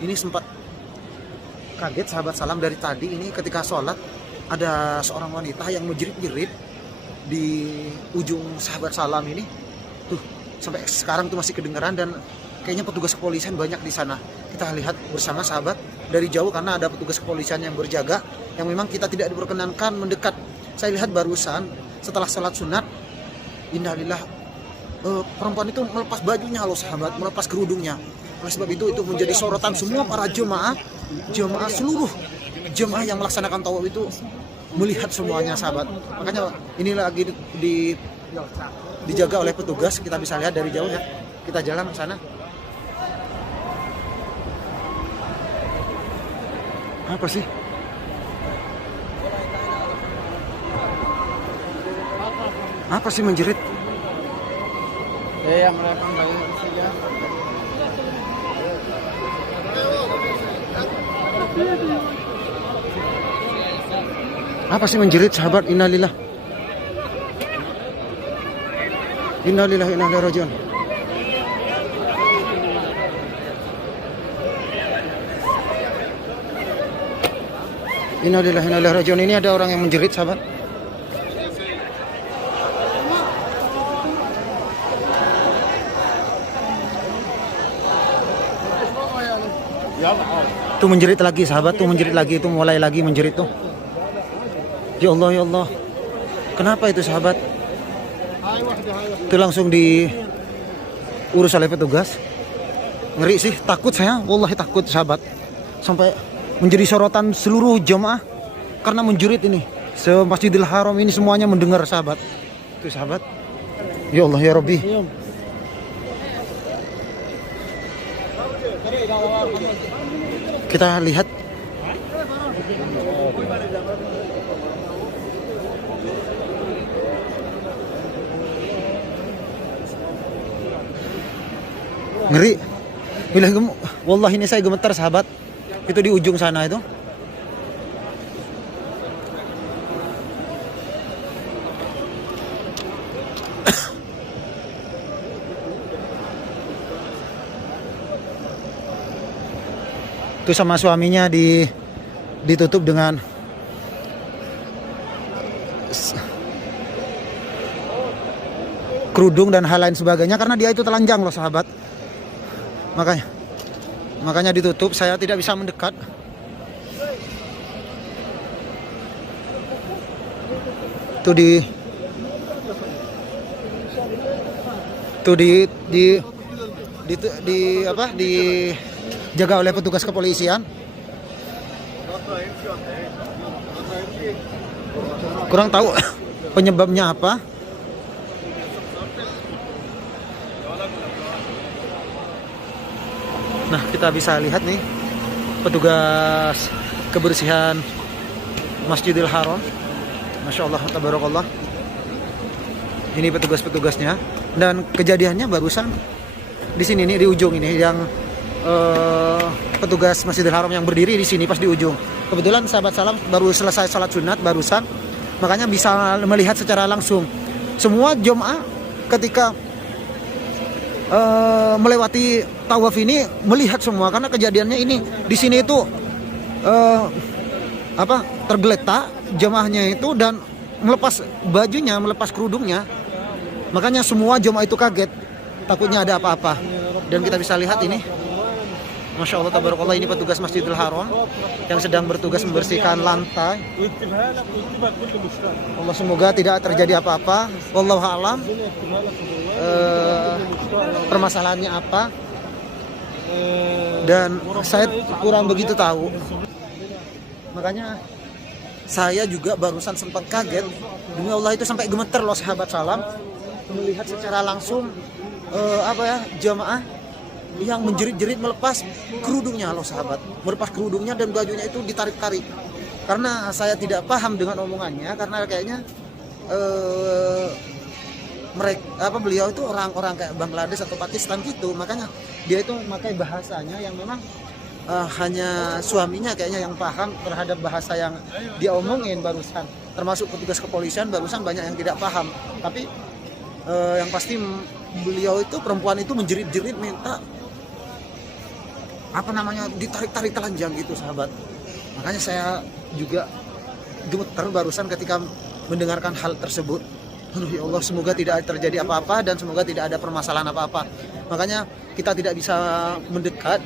Ini sempat kaget sahabat salam dari tadi ini ketika sholat ada seorang wanita yang menjerit-jerit di ujung sahabat salam ini. Tuh, sampai sekarang tuh masih kedengaran dan kayaknya petugas kepolisian banyak di sana. Kita lihat bersama sahabat dari jauh karena ada petugas kepolisian yang berjaga yang memang kita tidak diperkenankan mendekat. Saya lihat barusan setelah sholat sunat, innalillah, perempuan itu melepas bajunya loh sahabat, melepas kerudungnya. Oleh sebab itu menjadi sorotan semua para jemaah seluruh jemaah yang melaksanakan tawaf itu melihat semuanya sahabat. Makanya ini lagi dijaga oleh petugas, kita bisa lihat dari jauh ya. Kita jalan ke sana. Apa sih? Apa sih menjerit? Yang rekam dari saja. Apa sih menjerit sahabat? Innalillah. Innalillah inna ilaihi rajiun. Innalillah inna ilaihi rajiun. Ini ada orang yang menjerit sahabat. Tuh menjerit lagi sahabat, tuh menjerit lagi, itu mulai lagi menjerit tuh. Ya Allah, ya Allah. Kenapa itu sahabat? Itu langsung diurus oleh petugas. Ngeri sih, takut saya. Wallahi takut sahabat. Sampai menjadi sorotan seluruh jemaah karena menjerit ini. Se-Masjidil Haram ini semuanya mendengar sahabat. Itu sahabat. Ya Allah, ya Rabbi. Kita lihat ngeri. Wallahi ini saya gemetar sahabat. Itu di ujung sana itu. Itu sama suaminya ditutup dengan kerudung dan hal lain sebagainya karena dia itu telanjang loh sahabat. Makanya ditutup, saya tidak bisa mendekat. Itu dijaga oleh petugas kepolisian. Kurang tahu penyebabnya apa. Nah, kita bisa lihat nih petugas kebersihan Masjidil Haram. Masya Allah, tabarakallah. Ini petugas-petugasnya. Dan kejadiannya barusan di sini nih, di ujung ini yang petugas Masjidil Haram yang berdiri di sini pas di ujung. Kebetulan sahabat salam baru selesai salat sunat barusan, makanya bisa melihat secara langsung. Semua jemaah ketika melewati tawaf ini melihat semua karena kejadiannya ini di sini itu tergeletak jemaahnya itu dan melepas bajunya, melepas kerudungnya. Makanya semua jemaah itu kaget, takutnya ada apa-apa. Dan kita bisa lihat ini, Masya Allah, tabarakallah, ini petugas Masjidil Haram yang sedang bertugas membersihkan lantai. Allah, semoga tidak terjadi apa-apa. Wallahu a'lam. Permasalahannya apa? Dan saya kurang begitu tahu. Makanya saya juga barusan sempat kaget. Demi Allah itu sampai gemeter loh sahabat salam melihat secara langsung jamaah yang menjerit-jerit melepas kerudungnya loh sahabat, melepas kerudungnya dan bajunya itu ditarik-tarik. Karena saya tidak paham dengan omongannya karena kayaknya beliau itu orang-orang kayak Bangladesh atau Pakistan gitu, makanya dia itu memakai bahasanya yang memang hanya suaminya kayaknya yang paham terhadap bahasa yang dia omongin barusan. Termasuk petugas kepolisian barusan banyak yang tidak paham. Tapi yang pasti beliau itu, perempuan itu menjerit-jerit minta apa namanya, ditarik-tarik telanjang gitu sahabat. Makanya saya juga gemeter barusan ketika mendengarkan hal tersebut. Aduh ya Allah, semoga tidak terjadi apa-apa dan semoga tidak ada permasalahan apa-apa. Makanya kita tidak bisa mendekat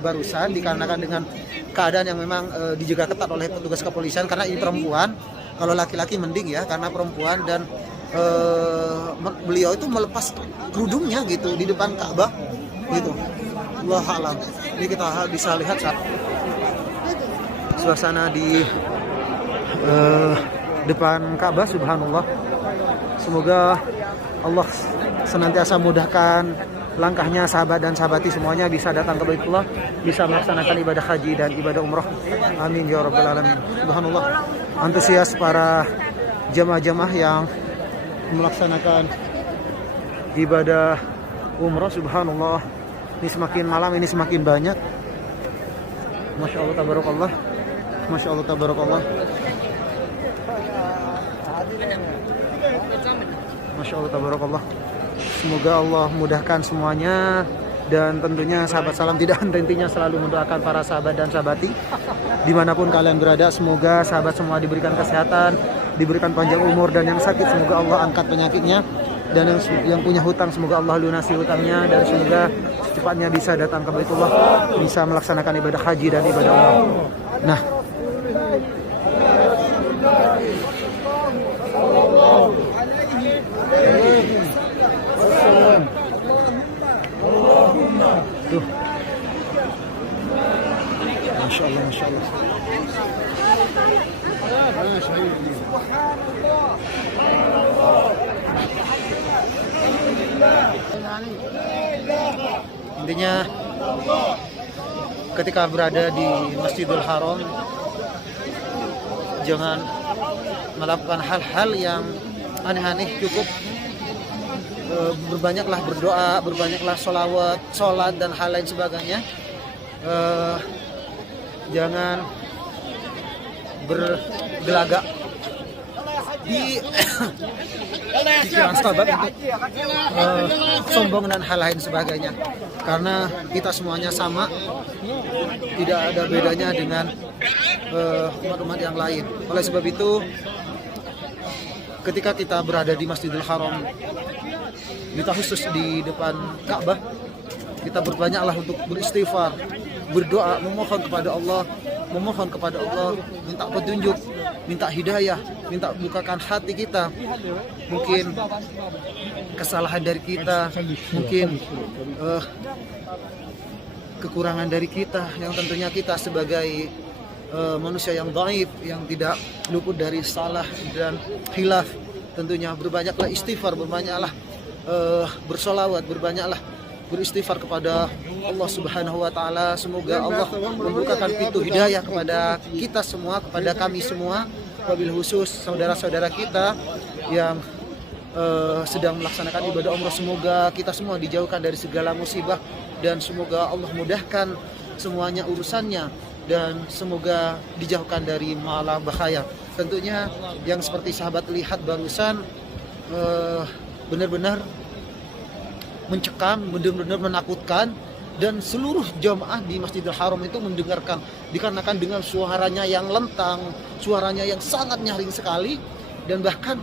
barusan dikarenakan dengan keadaan yang memang dijaga ketat oleh petugas kepolisian karena ini perempuan. Kalau laki-laki mending ya karena perempuan, dan beliau itu melepas kerudungnya gitu di depan Ka'bah gitu. Allah alam. Ini kita bisa lihat saat suasana di depan Ka'bah. Subhanallah. Semoga Allah senantiasa mudahkan langkahnya sahabat dan sahabati semuanya bisa datang ke Baitullah, bisa melaksanakan ibadah haji dan ibadah umrah. Amin ya rabbal alamin. Subhanallah. Antusias para jamaah-jamaah yang melaksanakan ibadah umrah, subhanallah. Ini semakin malam ini semakin banyak. Masya Allah tabarakallah. Masya Allah tabarakallah. Masya Allah tabarakallah. Semoga Allah mudahkan semuanya, dan tentunya sahabat salam tidak henti-hentinya selalu mendoakan para sahabat dan sahabati dimanapun kalian berada. Semoga sahabat semua diberikan kesehatan, diberikan panjang umur, dan yang sakit semoga Allah angkat penyakitnya, dan yang punya hutang semoga Allah lunasi hutangnya, dan semoga secepatnya bisa datang ke Baitullah, bisa melaksanakan ibadah haji dan ibadah umrah. Nah, tuh, masya Allah, masya Allah. Intinya ketika berada di Masjidil Haram jangan melakukan hal-hal yang aneh-aneh. Cukup berbanyaklah berdoa, berbanyaklah sholawat, sholat dan hal lain sebagainya. Jangan bergelagak di pikiran sahabat untuk sombong dan hal lain sebagainya, karena kita semuanya sama, tidak ada bedanya dengan umat-umat yang lain. Oleh sebab itu, ketika kita berada di Masjidil Haram, kita khusus di depan Ka'bah, kita berbanyaklah untuk beristighfar, berdoa, memohon kepada Allah, minta petunjuk, minta hidayah, minta bukakan hati kita. Mungkin kesalahan dari kita, mungkin kekurangan dari kita, yang tentunya kita sebagai manusia yang dhaif, yang tidak luput dari salah dan khilaf, tentunya berbanyaklah istighfar, berbanyaklah bersolawat, berbanyaklah beristighfar kepada Allah Subhanahu wa taala. Semoga Allah membukakan pintu hidayah kepada kita semua, kepada kami semua, wabil khusus saudara-saudara kita yang sedang melaksanakan ibadah umrah. Semoga kita semua dijauhkan dari segala musibah, dan semoga Allah mudahkan semuanya urusannya, dan semoga dijauhkan dari malapetaka. Tentunya yang seperti sahabat lihat barusan benar-benar mencekam, benar-benar menakutkan, dan seluruh jamaah di Masjidil Haram itu mendengarkan, dikarenakan dengan suaranya yang lentang, suaranya yang sangat nyaring sekali, dan bahkan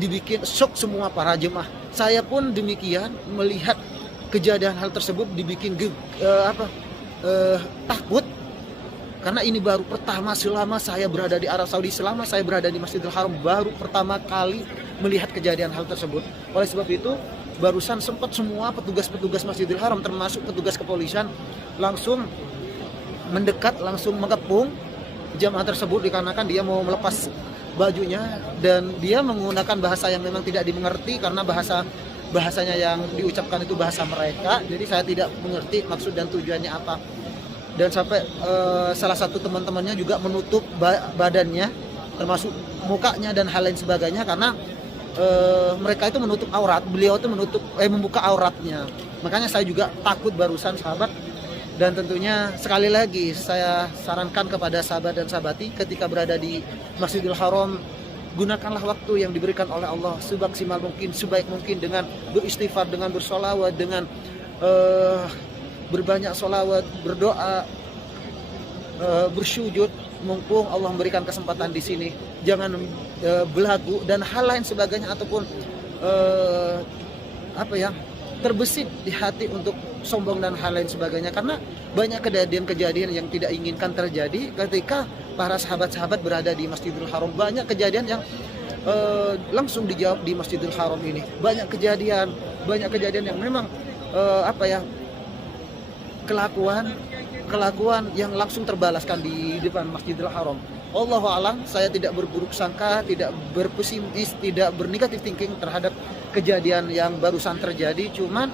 dibikin shock semua para jemaah. Saya pun demikian melihat kejadian hal tersebut, dibikin takut, karena ini baru pertama selama saya berada di Arab Saudi, selama saya berada di Masjidil Haram, baru pertama kali melihat kejadian hal tersebut. Oleh sebab itu, barusan sempat semua petugas-petugas Masjidil Haram, termasuk petugas kepolisian, langsung mendekat, langsung mengepung jamaah tersebut, dikarenakan dia mau melepas bajunya, dan dia menggunakan bahasa yang memang tidak dimengerti, karena bahasanya yang diucapkan itu bahasa mereka, jadi saya tidak mengerti maksud dan tujuannya apa. Dan sampai salah satu teman-temannya juga menutup badannya, termasuk mukanya dan hal lain sebagainya, karena mereka itu menutup aurat, beliau itu membuka auratnya. Makanya saya juga takut barusan sahabat. Dan tentunya sekali lagi saya sarankan kepada sahabat dan sahabati, ketika berada di Masjidil Haram, gunakanlah waktu yang diberikan oleh Allah semaksimal mungkin, sebaik mungkin, dengan beristighfar, dengan bersolawat, dengan berbanyak sholawat, berdoa, bersyujud, mumpung Allah memberikan kesempatan di sini. Jangan belagu dan hal lain sebagainya, ataupun terbesit di hati untuk sombong dan hal lain sebagainya, karena banyak kejadian-kejadian yang tidak inginkan terjadi ketika para sahabat-sahabat berada di Masjidil Haram. Banyak kejadian yang langsung dijawab di Masjidil Haram ini. Banyak kejadian yang memang kelakuan yang langsung terbalaskan di depan Masjidil Haram. Allahu a'lam, saya tidak berburuk sangka, tidak berpesimis, tidak bernegatif thinking terhadap kejadian yang barusan terjadi. Cuman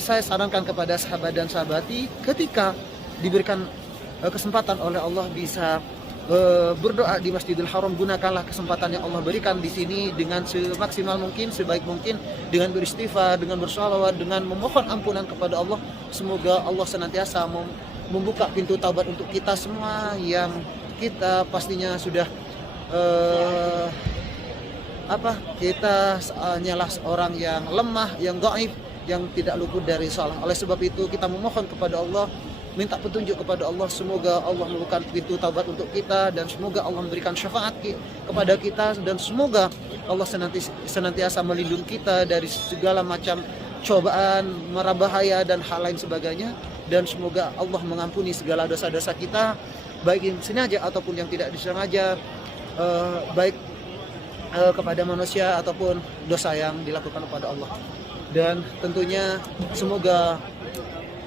saya sarankan kepada sahabat dan sahabati, ketika diberikan kesempatan oleh Allah bisa berdoa di Masjidil Haram, gunakanlah kesempatan yang Allah berikan di sini dengan semaksimal mungkin, sebaik mungkin, dengan beristighfar, dengan bersalawat, dengan memohon ampunan kepada Allah. Semoga Allah senantiasa membuka pintu taubat untuk kita semua, yang kita pastinya sudah kita hanyalah seorang yang lemah, yang dhaif, yang tidak luput dari salah. Oleh sebab itu kita memohon kepada Allah, minta petunjuk kepada Allah. Semoga Allah membuka pintu taubat untuk kita, dan semoga Allah memberikan syafaat kepada kita, dan semoga Allah senantiasa melindungi kita dari segala macam cobaan, mara bahaya dan hal lain sebagainya. Dan semoga Allah mengampuni segala dosa-dosa kita, baik yang sengaja ataupun yang tidak disengaja, baik kepada manusia ataupun dosa yang dilakukan kepada Allah. Dan tentunya semoga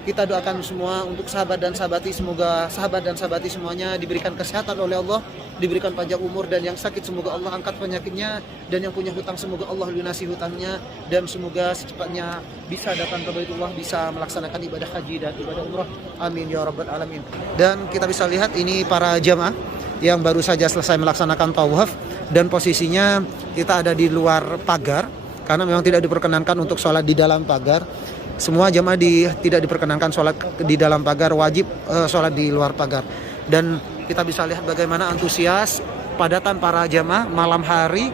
kita doakan semua untuk sahabat dan sahabati, semoga sahabat dan sahabati semuanya diberikan kesehatan oleh Allah, diberikan panjang umur, dan yang sakit semoga Allah angkat penyakitnya, dan yang punya hutang semoga Allah lunasi hutangnya, dan semoga secepatnya bisa datang ke Baitullah, bisa melaksanakan ibadah haji dan ibadah umrah. Amin ya rabbal alamin. Dan kita bisa lihat ini para jamaah yang baru saja selesai melaksanakan tawaf, dan posisinya kita ada di luar pagar, karena memang tidak diperkenankan untuk sholat di dalam pagar. Semua jamaah tidak diperkenankan sholat di dalam pagar, wajib sholat di luar pagar. Dan kita bisa lihat bagaimana antusias padatan para jamaah malam hari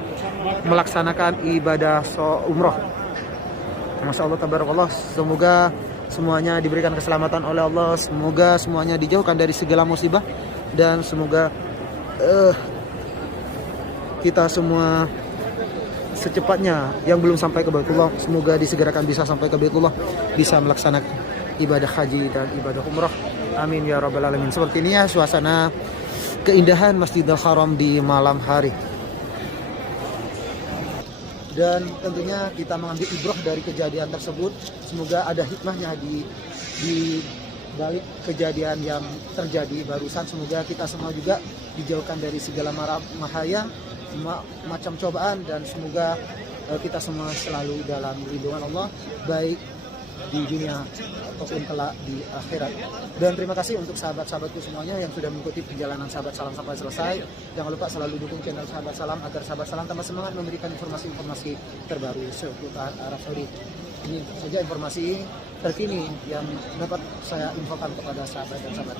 melaksanakan ibadah umroh. Masya Allah, tabarakallah. Semoga semuanya diberikan keselamatan oleh Allah, semoga semuanya dijauhkan dari segala musibah, dan semoga kita semua secepatnya yang belum sampai ke Baitullah, semoga disegerakan bisa sampai ke Baitullah, bisa melaksanakan ibadah haji dan ibadah umrah. Amin ya rabbal alamin. Seperti ini ya suasana keindahan Masjidil Haram di malam hari. Dan tentunya kita mengambil ibrah dari kejadian tersebut. Semoga ada hikmahnya di balik kejadian yang terjadi barusan. Semoga kita semua juga dijauhkan dari segala mara bahaya, semua macam cobaan, dan semoga kita semua selalu dalam lindungan Allah, baik di dunia ataupun kelak di akhirat. Dan terima kasih untuk sahabat-sahabatku semuanya yang sudah mengikuti perjalanan Sahabat Salam sampai selesai. Jangan lupa selalu dukung channel Sahabat Salam agar Sahabat Salam tambah semangat memberikan informasi-informasi terbaru seputar Arab Saudi. Ini saja informasi terkini yang dapat saya infokan kepada sahabat dan sahabat.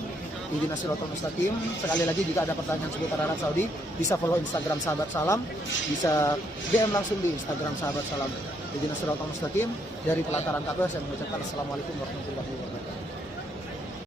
Ihdinas siratal mustaqim. Sekali lagi, jika ada pertanyaan seputar Arab Saudi, bisa follow Instagram Sahabat Salam, bisa DM langsung di Instagram Sahabat Salam. Ihdinas siratal mustaqim. Dari pelataran Ka'bah saya mengucapkan assalamualaikum warahmatullahi wabarakatuh.